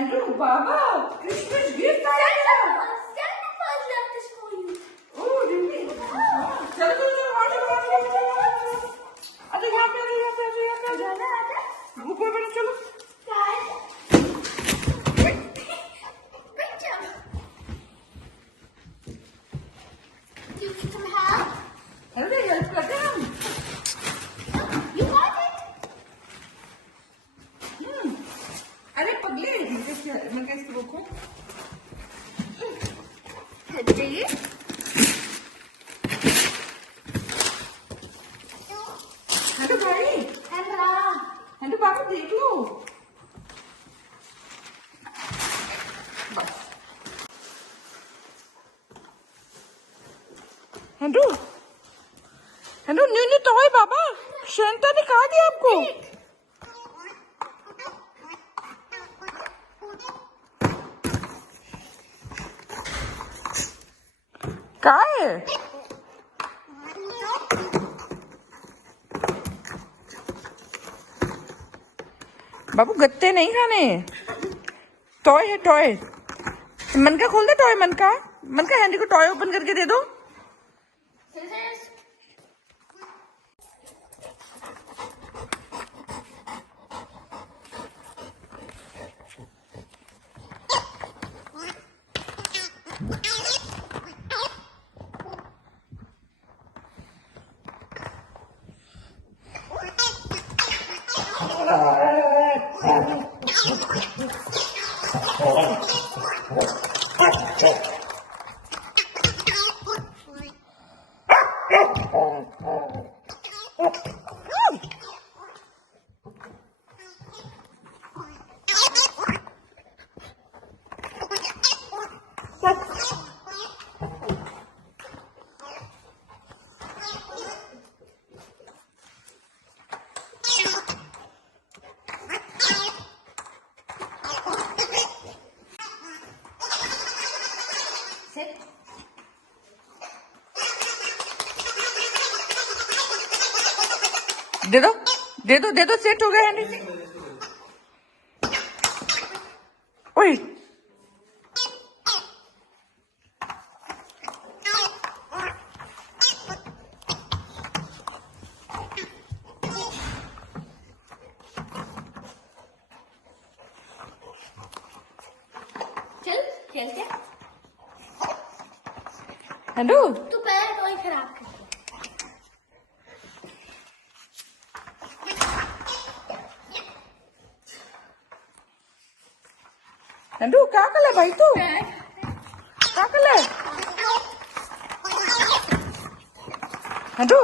Andrew, Baba, Christmas gift आया। Santa Claus left this for you. Oh, really? चलो चलो चलो आजा यहाँ पे जाना आता? ऊपर बनो चलो। Picture. Do you need some help? अरे हेल्प करते हैं हम। You got it? अरे पगले मैं कैसे रोकूं? हट जाइए। हेलो भाई, हेलो बाबू देख लो। Hello hello new new toy बाबा, शांता ने कहा दिया आपको? कहा है? बाबू गत्ते नहीं खाने, टॉय है टॉय। मन का खोल दे टॉय, मन का हैंडी को टॉय ओपन करके दे दो। दे दो सेट हो गया हैंडी। ओए चल खेलते। हेलो तू पहले टॉय खराब कर। हेलो क्या कर ले भाई तू? क्या कर ले? हेलो